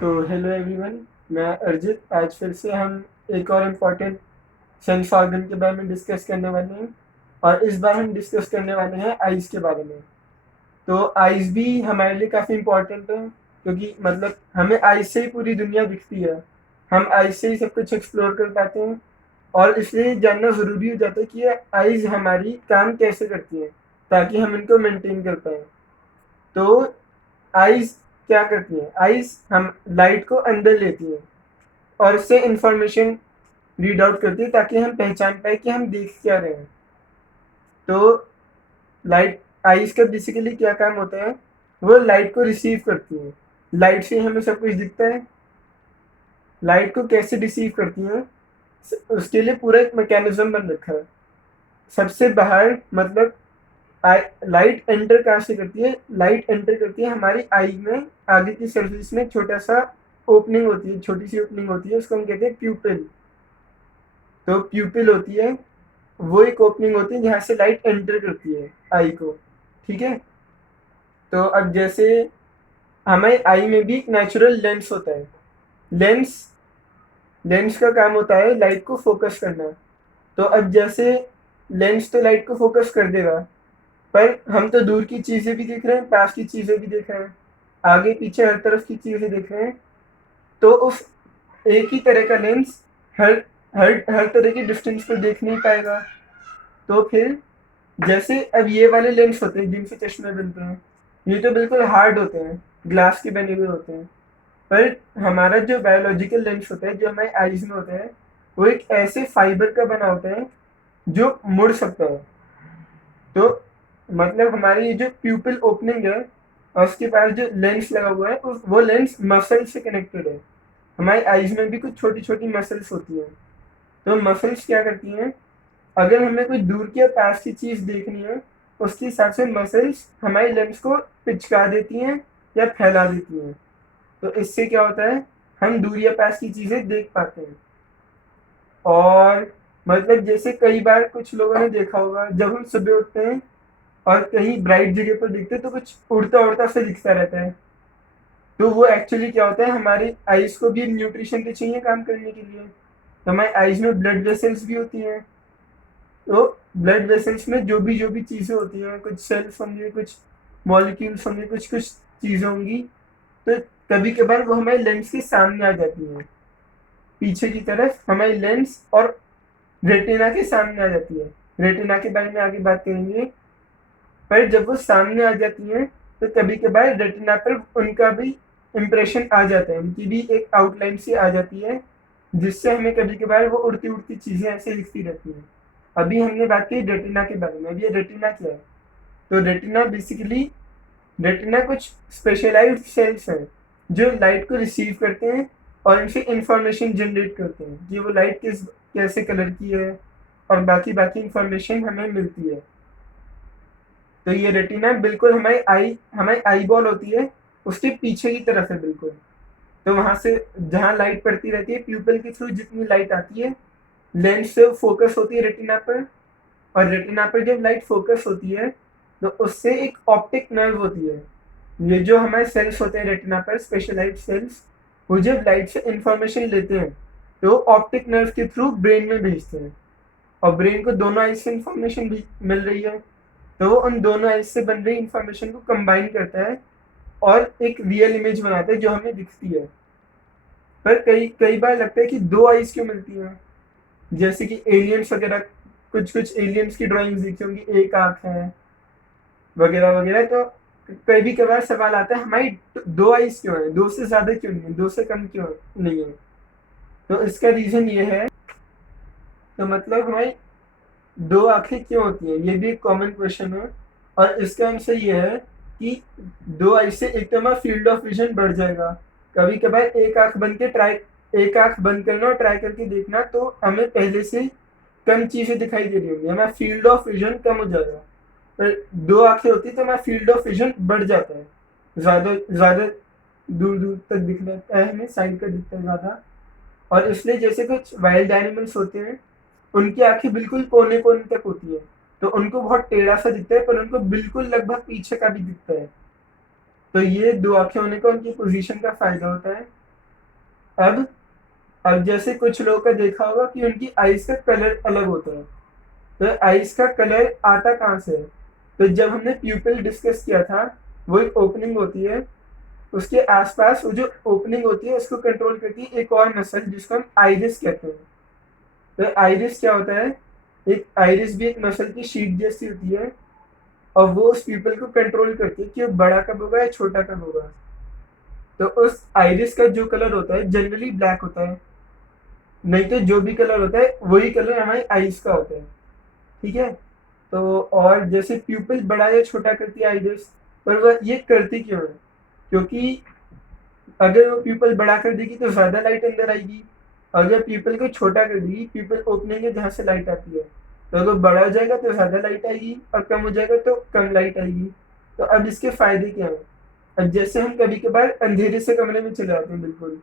तो hello everyone, मैं अर्जित। आज फिर से हम एक और इम्पोर्टेंट सेंस ऑर्गन के बारे में डिस्कस करने वाले हैं। और इस बार हम डिस्कस करने वाले हैं आइज़ के बारे में। तो आइज़ भी हमारे लिए काफ़ी इम्पोर्टेंट है, क्योंकि मतलब हमें आइज़ से ही पूरी दुनिया दिखती है। हम आइज़ से ही सब कुछ एक्सप्लोर कर पाते हैं। और इसलिए जानना ज़रूरी हो जाता है कि ये आइज़ हमारी काम कैसे करती हैं, ताकि हम इनको मेंटेन कर पाएँ। तो आइज़ क्या करती हैं? आइज़ हम लाइट को अंदर लेती हैं और उससे इंफॉर्मेशन रीड आउट करती है, ताकि हम पहचान पाए कि हम देख क्या रहे हैं। तो लाइट आइज़ का बेसिकली क्या काम होता है? वो लाइट को रिसीव करती हैं। लाइट से हमें सब कुछ दिखता है। लाइट को कैसे रिसीव करती हैं, उसके लिए पूरा एक मैकेनिज्म बन रखा है। सबसे बाहर मतलब लाइट एंटर कहाँ से करती है? लाइट एंटर करती है हमारी आई में। आगे की सरफेस में छोटा सा ओपनिंग होती है, छोटी सी ओपनिंग होती है, उसको हम कहते हैं प्यूपिल। तो प्यूपिल होती है, वो एक ओपनिंग होती है जहाँ से लाइट एंटर करती है आई को। ठीक है। तो अब जैसे हमारे आई में भी एक नेचुरल लेंस होता है। लेंस लेंस का काम होता है लाइट को फोकस करना। तो अब जैसे लेंस तो लाइट को फोकस कर देगा, पर हम तो दूर की चीजें भी देख रहे हैं, पास की चीजें भी देख रहे हैं, आगे पीछे हर तरफ की चीजें देख रहे हैं। तो उस एक ही तरह का लेंस हर हर हर तरह की डिस्टेंस पर देख नहीं पाएगा। तो फिर जैसे अब ये वाले लेंस होते हैं जिनसे चश्मे बनते हैं, ये तो बिल्कुल हार्ड होते हैं, ग्लास के बने हुए होते हैं। पर हमारा जो बायोलॉजिकल लेंस होता है, जो हमारे आईज में होता है, वो एक ऐसे फाइबर का बना होता है जो मुड़ सकता है। तो मतलब हमारी ये जो प्यूपिल ओपनिंग है और उसके पास जो लेंस लगा हुआ है, वो लेंस मसल से कनेक्टेड है। हमारी आईज में भी कुछ छोटी छोटी मसल्स होती हैं। तो मसल्स क्या करती हैं? अगर हमें कोई दूर की या पास की चीज देखनी है, उसके हिसाब से मसल्स हमारे लेंस को पिचका देती हैं या फैला देती हैं। तो इससे क्या होता है? हम दूर या पास की चीजें देख पाते हैं। और मतलब जैसे कई बार कुछ लोगों ने देखा होगा, जब हम सुबह उठते हैं और कहीं ब्राइट जगह पर दिखते हैं, तो कुछ उड़ता उड़ता सा दिखता रहता है। तो वो एक्चुअली क्या होता है, हमारी आईज को भी न्यूट्रिशन तो चाहिए काम करने के लिए। तो हमारी आईज में ब्लड वेसल्स भी होती हैं। तो ब्लड वेसल्स में जो भी चीज़ें होती हैं, कुछ सेल्स होंगे, कुछ मॉलिक्यूल्स होंगे, कुछ कुछ चीज़ें होंगी। तो कभी कभार वो हमारे लेंस के सामने आ जाती हैं, पीछे की तरफ हमारी लेंस और रेटिना के सामने आ जाती है। रेटिना के बारे में आगे बात करेंगे। पर जब वो सामने आ जाती हैं, तो कभी कभार रेटिना पर उनका भी इम्प्रेशन आ जाता है, उनकी भी एक आउटलाइन सी आ जाती है, जिससे हमें कभी कभार वो उड़ती उड़ती चीज़ें ऐसे दिखती रहती हैं। अभी हमने बात की रेटिना के बारे में। अब ये रेटिना क्या है? तो रेटिना कुछ स्पेशलाइज्ड सेल्स हैं जो लाइट को रिसीव करते हैं और इनसे इंफॉर्मेशन जनरेट करते हैं कि वो लाइट कैसे कलर की है, और बाकी बाकी इंफॉर्मेशन हमें मिलती है। तो ये रेटिना बिल्कुल हमारी आई बॉल होती है, उसके पीछे की तरफ है बिल्कुल। तो वहां से जहाँ लाइट पड़ती रहती है, प्यूपल के थ्रू जितनी लाइट आती है, लेंस से फोकस होती है रेटिना पर। और रेटिना पर जब लाइट फोकस होती है, तो उससे एक ऑप्टिक नर्व होती है। ये जो हमारे सेल्स होते हैं रेटिना पर, स्पेशलाइज्ड सेल्स, वो जब लाइट से इंफॉर्मेशन लेते हैं, तो ऑप्टिक नर्व के थ्रू ब्रेन में भेजते हैं। और ब्रेन को दोनों आइज से इंफॉर्मेशन भी मिल रही है, तो वो उन दोनों आइज से बन रही इंफॉर्मेशन को कंबाइन करता है और एक रियल इमेज बनाता है जो हमें दिखती है। पर कई कई बार लगता है कि दो आइज क्यों मिलती हैं? जैसे कि एलियंस वगैरह, कुछ कुछ एलियंस की ड्राइंग्स देखी होंगी, एक आंख है वगैरह वगैरह। तो कभी कभार सवाल आता है, हमारी दो आइज क्यों है, दो से ज्यादा क्यों नहीं है, दो से कम क्यों नहीं है? तो इसका रीजन ये है। तो मतलब हमारी दो आंखें क्यों होती हैं, ये भी एक कॉमन क्वेश्चन है। और इसका आंसर ये है कि दो आइज से एक तो हमारा फील्ड ऑफ विजन बढ़ जाएगा। कभी कभार एक आंख बंद करना और ट्राई करके देखना, तो हमें पहले से कम चीजें दिखाई दे रही होंगी, हमारा फील्ड ऑफ विजन कम हो जाएगा। पर दो आंखें होती तो हमारा फील्ड ऑफ विजन बढ़ जाता है, ज्यादा ज्यादा दूर दूर तक दिखता है, हमें साइड का दिखता है ज्यादा। और इसलिए जैसे कुछ वाइल्ड एनिमल्स होते हैं, उनकी आंखें बिल्कुल कोने कोने तक होती है, तो उनको बहुत टेढ़ा सा दिखता है, पर उनको बिल्कुल लगभग पीछे का भी दिखता है। तो ये दो आंखें होने का उनकी पोजीशन का फायदा होता है। अब अब जैसे कुछ लोगों का देखा होगा कि उनकी आईज का कलर अलग होता है। तो आईज का कलर आता कहाँ से है? तो जब हमने प्यूपिल डिस्कस किया था, वो एक ओपनिंग होती है, उसके आसपास वो जो ओपनिंग होती है उसको कंट्रोल करती है एक और मसल जिसको हम आइरिस कहते हैं। तो आइरिस क्या होता है? एक आइरिस भी एक मसल की शीट जैसी होती है, और वो उस प्यूपिल को कंट्रोल करती है कि वो बड़ा कब होगा या छोटा कब होगा। तो उस आइरिस का जो कलर होता है जनरली ब्लैक होता है, नहीं तो जो भी कलर होता है वही कलर हमारी आइज का होता है। ठीक है। तो और जैसे प्यूपिल बड़ा या छोटा करती है आइरिस, पर वह ये करती क्यों है? क्योंकि अगर वो प्यूपिल बड़ा कर देगी तो ज्यादा लाइट अंदर आएगी, अगर प्यूपिल को छोटा कर देगी, प्यूपिल ओपनिंग है जहाँ से लाइट आती है, तो अगर बड़ा हो जाएगा तो ज्यादा लाइट आएगी और कम हो जाएगा तो कम लाइट आएगी। तो अब इसके फायदे क्या हैं? अब जैसे हम कभी कभार अंधेरे से कमरे में चले जाते हैं बिल्कुल,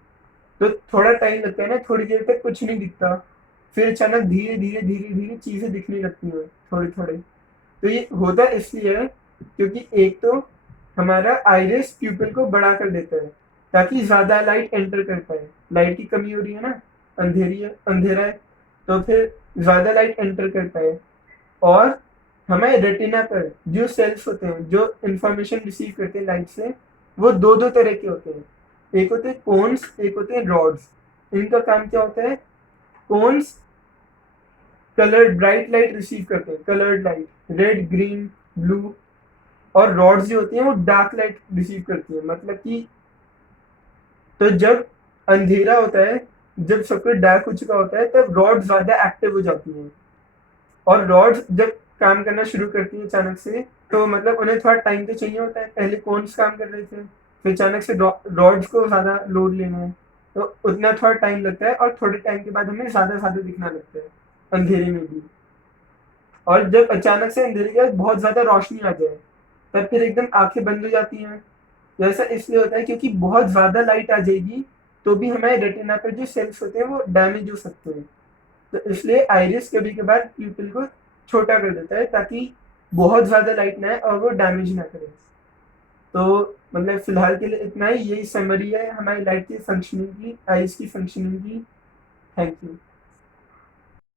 तो थोड़ा टाइम लगता है ना, थोड़ी देर तक कुछ नहीं दिखता, फिर अचानक धीरे धीरे धीरे धीरे चीजें दिखने लगती हैं थोड़ी थोड़ी। तो ये होता इसलिए है क्योंकि एक तो हमारा आइरिस प्यूपिल को बड़ा कर देता है ताकि ज्यादा लाइट एंटर कर पाए। लाइट की कमी हो रही है ना, अंधेरी है, अंधेरा है, तो फिर ज्यादा लाइट एंटर कर पाए। और हमें रेटिना पर जो सेल्स होते हैं जो इंफॉर्मेशन रिसीव करते हैं लाइट से, वो दो दो तरह के होते हैं। एक होते हैं कोन्स, एक होते हैं रॉड्स। इनका काम क्या होता है? Cones coloured bright light receive करते हैं, coloured light, red green blue. और रॉड्स जो होती हैं वो डार्क लाइट रिसीव करती है, मतलब कि तो जब अंधेरा होता है, जब सब कुछ डार्क हो चुका होता है, तब रॉड ज्यादा एक्टिव हो जाती हैं। और रॉड्स जब काम करना शुरू करती हैं अचानक से, तो मतलब उन्हें थोड़ा टाइम तो चाहिए होता है। पहले कौन्स काम कर रहे थे, फिर अचानक से रॉड्स को ज्यादा लोड लेना है, तो उतना थोड़ा टाइम लगता है, और थोड़े टाइम के बाद हमें ज्यादा ज्यादा दिखना लगता है अंधेरे में भी। और जब अचानक से अंधेरे के बाद बहुत ज्यादा रोशनी आ जाए, तब फिर एकदम आंखें बंद हो जाती हैं। ऐसा इसलिए होता है क्योंकि बहुत ज्यादा लाइट आ जाएगी तो भी हमारे रेटिना पर जो सेल्स होते हैं वो डैमेज हो सकते हैं। तो इसलिए आइरिस कभी कभार प्यूपिल को छोटा कर देता है ताकि बहुत ज्यादा लाइट ना आए और वो डैमेज ना करे। तो मतलब फिलहाल के लिए इतना ही, यही समरी है हमारी लाइट की फंक्शनिंग की, आइस की फंक्शनिंग की। Thank you.